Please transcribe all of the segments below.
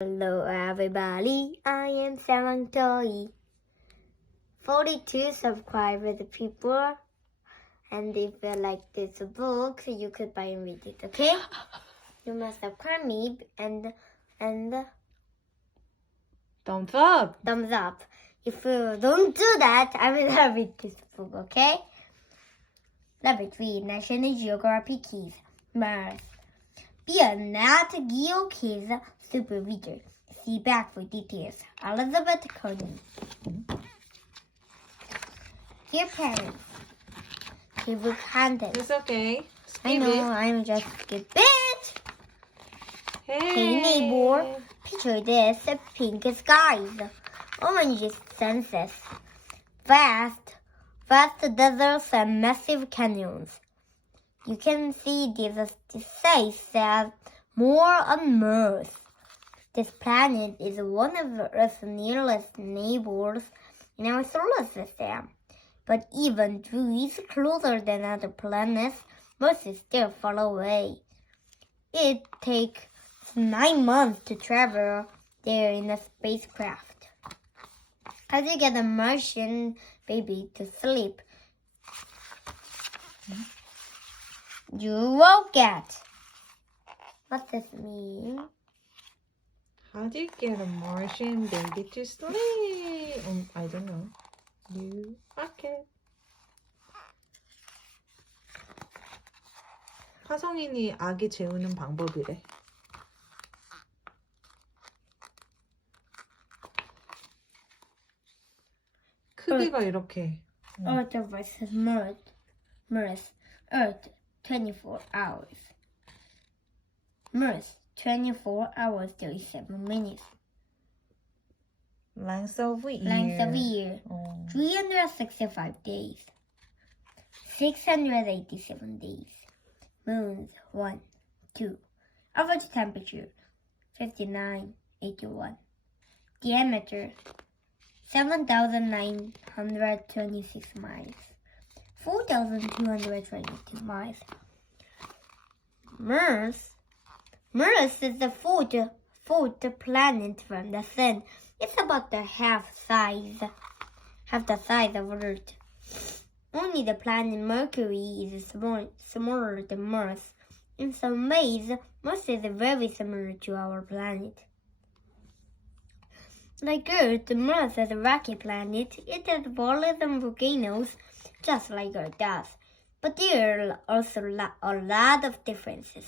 Hello everybody, I am sarantoy. 42 subscribers people, and if you like this book, you could buy and read it, okay? You must subscribe me and Thumbs up. thumbs up. If you don't do that, I will not read this book, okay? Number 3, National Geographic Kids, Mars. Be a Nat Geo Kids super reader. See back for details. Elizabeth Cody. Dear parents, give us content. It's okay. I Skip know, it. I'm just a bit. Hey. Hey neighbor, picture this, pink skies, orange sunsets, vast deserts and massive canyons. You can see this says that more on Mars. This planet is one of Earth's nearest neighbors in our solar system. But even though it's closer than other planets, Mars is still far away. It takes 9 months to travel there in a spacecraft. How do you get a Martian baby to sleep? You won't get. What's this mean? How do you get a Martian baby to sleep? I don't know. You okay. 화성인이 아기 재우는 방법이래. 크기가 이렇게. Earth versus Mars. Earth, 24 hours. Mars, 24 hours, 37 minutes. Length of a year. Length of a year, 365 days. 687 days. Moons, 1, 2. Average temperature, 59, 81. Diameter, 7,926 miles. 4,222 miles. Mars is the fourth planet from the Sun. It's about half the size of Earth. Only the planet Mercury is smaller than Mars. In some ways, Mars is very similar to our planet. Like Earth, Mars is a rocky planet. It has volcanoes and volcanoes, just like Earth does. But there are also a lot of differences.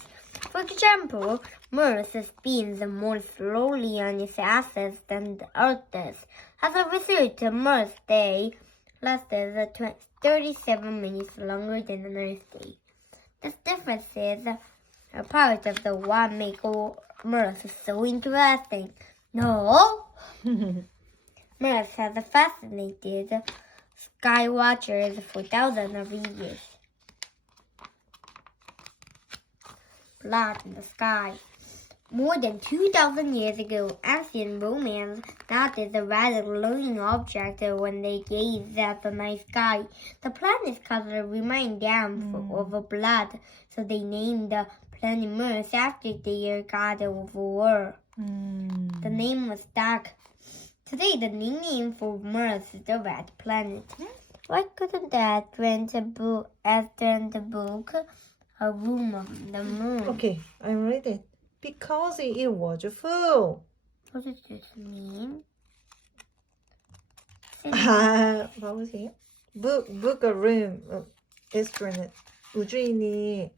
For example, Mars spins more slowly on its axis than the Earth does. As a result, Mars' day lasts 37 minutes longer than an Earth day. These differences are part of the what make Mars so interesting. No? Mars has fascinated sky watchers for thousands of years. Blood in the sky. More than 2,000 years ago, ancient Romans noticed a red glowing object when they gazed at the night sky. The planet's color remained down over blood, so they named the planet Mars after their god of war. The name was stuck. Today, the nickname for Mars is the red planet. Why couldn't that rent a book A Room on the Moon? Okay, I read it. Because it was full. What does this mean? 봐보세요. Book a room. Astronaut. 우주인이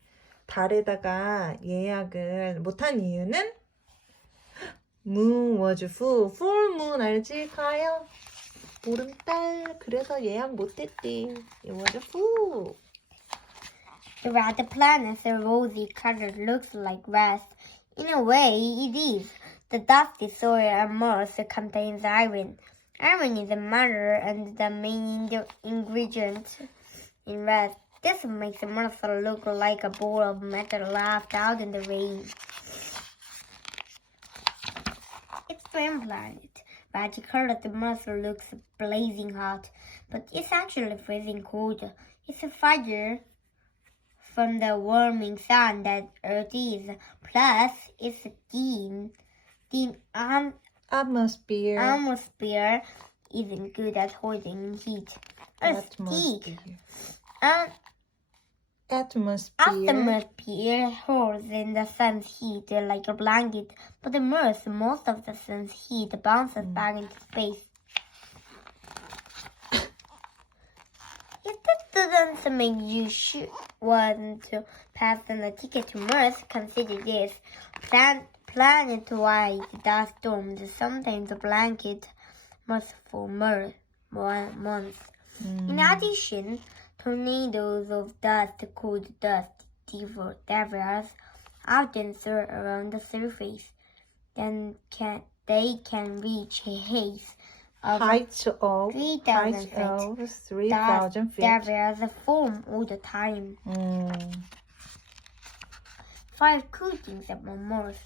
달에다가 예약을 못한 이유는 Moon was full. Full moon 알지? 가요. 보름달. 그래서 예약 못했대. It was full. The red planet's rosy color looks like rust. In a way, it is. The dusty soil on Mars contains iron. Iron is the matter and the main ingredient in rust. This makes Mars look like a ball of metal left out in the rain. It's spring planet. Red-colored Mars looks blazing hot, but it's actually freezing cold. It's farther from the warming sun that Earth is. Plus, its The atmosphere isn't good at holding heat. Earth's heat. Atmosphere holds in the sun's heat like a blanket, but most of the sun's heat bounces back into space. If that doesn't make you want to pass on a ticket to Mars, consider this. Planet-wide dust storms sometimes blanket Mars for months. In addition, tornadoes of dust called dust devils often soar around the surface. Then they can reach a height of 3,000 feet. Dust devils form all the time. 5 cool things about Mars.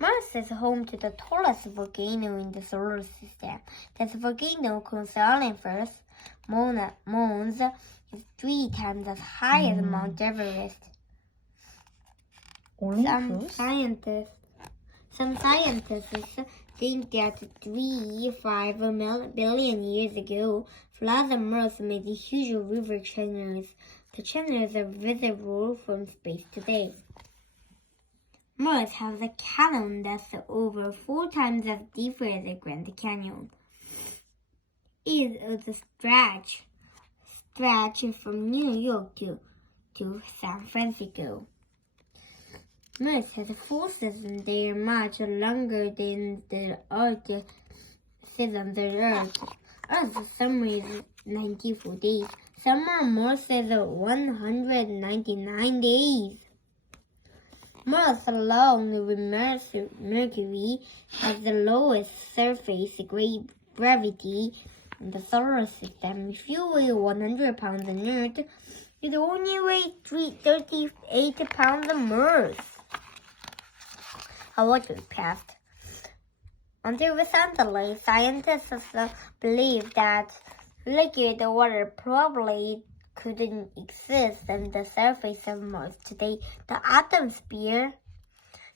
Mars is home to the tallest volcano in the solar system. This volcano, called Olympus Mons, is 3 times as high as Mount Everest. Some scientists think that 3.5 billion years ago, floods on Mars made huge river channels. The channels are visible from space today. Mars has a canyon that's over 4 times as deep as the Grand Canyon. It is a stretch from New York to San Francisco. Mars has forces and they are much longer than the Earth seasons on Earth. Earth's summer is 94 days. Summer on Mars is 199 days. Mars, along with Mercury, has the lowest surface gravity in the solar system. If you weigh 100 pounds on Earth, you'd only weigh 38 pounds on Mars. A water passed. Until recently, scientists believed that liquid water probably couldn't exist on the surface of Mars. Today, the atmosphere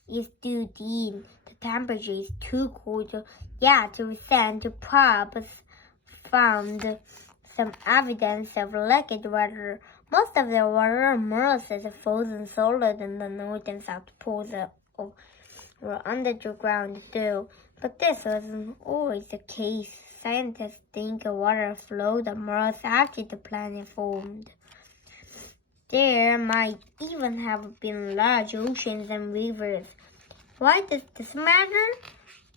is too thin. The temperature is too cold. Yet, recent probes found some evidence of liquid water. Most of the water on Mars is frozen solid in the north and south poles or under the ground too. But this wasn't always the case. Scientists think water flowed on Mars after the planet formed. There might even have been large oceans and rivers. Why does this matter?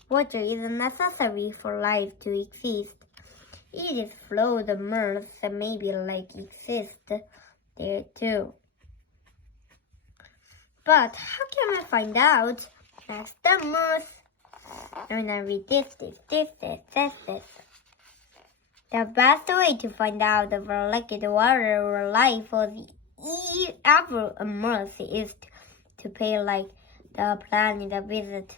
Water is necessary for life to exist. It is flowed on Mars, so maybe life exists there too. But how can I find out? Next, the Mars. I'm gonna read this. The best way to find out if liquid water or life was ever on Mars is to pay like the planet a visit.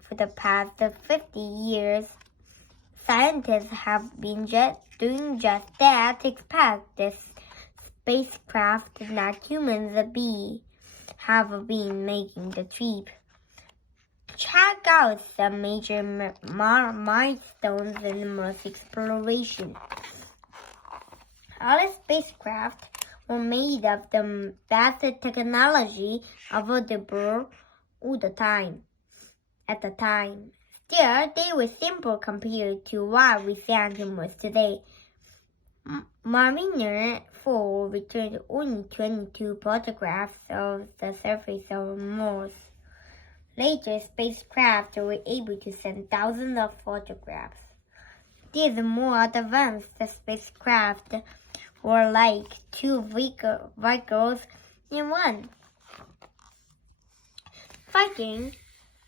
For the past 50 years, scientists have been doing just that to expect this spacecraft that humans have been making the trip. Check out some major milestones in Mars exploration. All spacecraft were made of the best technology available at the time. Still, they were simple compared to what we send to Mars today. Mariner 4 returned only 22 photographs of the surface of Mars. Later, spacecraft were able to send thousands of photographs. These more advanced spacecraft were like 2 vehicles in one. Viking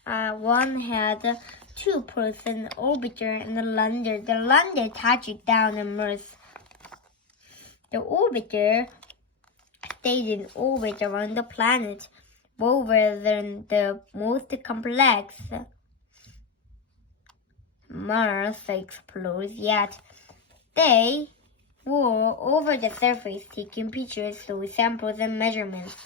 1 had a 2-person orbiter and a lander. The lander touched down on Mars. The orbiter stayed in orbit around the planet, rather than the most complex Mars explores yet. They were over the surface taking pictures with samples and measurements.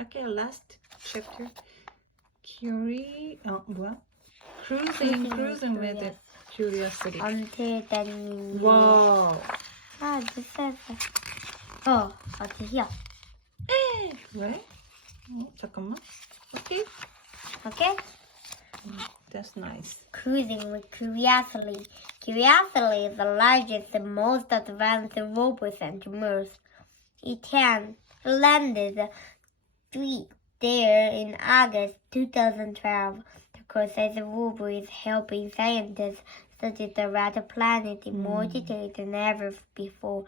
Okay, last chapter. 뭐야? Cruising with the curiosity. Until then. Wow. This is. Okay, here. 왜? 잠깐만. Okay. Okay. That's nice. Cruising with curiosity. Curiosity is the largest and most advanced robot sent to Mars. It landed there in August 2012. The Curiosity robot is helping scientists study the red planet in more detail than ever before.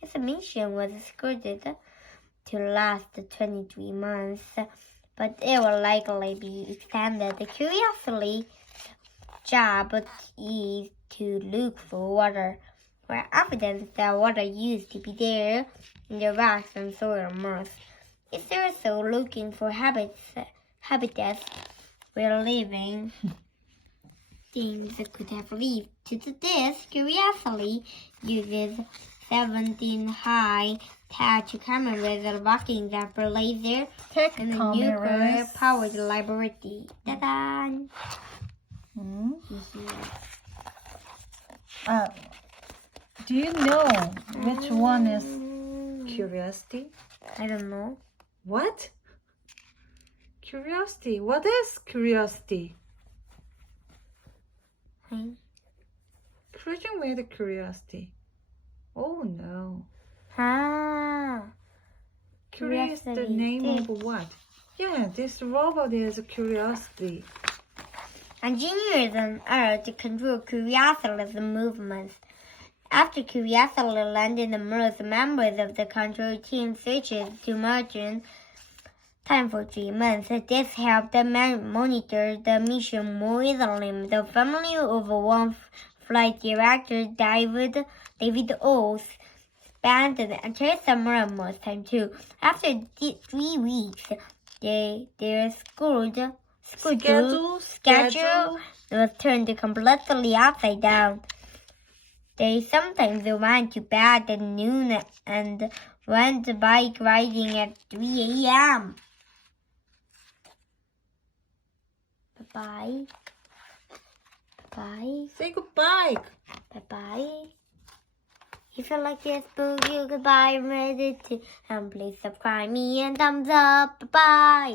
Its mission was scheduled to last 23 months, but it will likely be extended. The Curiosity's job is to look for water, where evidence that water used to be there in the rocks and soil on Mars. It's also looking for habitats where living things could have lived. To do this, Curiosity uses 17 high-tech cameras looking at the laser and the nuclear-powered laboratory. Ta-da! Do you know which one is curiosity? I don't know. What? Curiosity. What is curiosity? Cruising with curiosity. Oh no. Curiosity is the name of what? Yeah, this robot is curiosity. Engineers on Earth control Curiosity's movements. After Curiosity landed on Mars, members of the control team switched to Martian time for 3 months. This helped them monitor the mission more easily. The family of one flight director, David O, spent the entire summer on Mars time too. After 3 weeks, their schedule was turned completely upside down. They sometimes went to bed at noon and went bike riding at 3 a.m. Bye-bye. Bye-bye. Say goodbye. Bye-bye. If you like this book, you goodbye, read it, and please subscribe me and thumbs up. Bye-bye.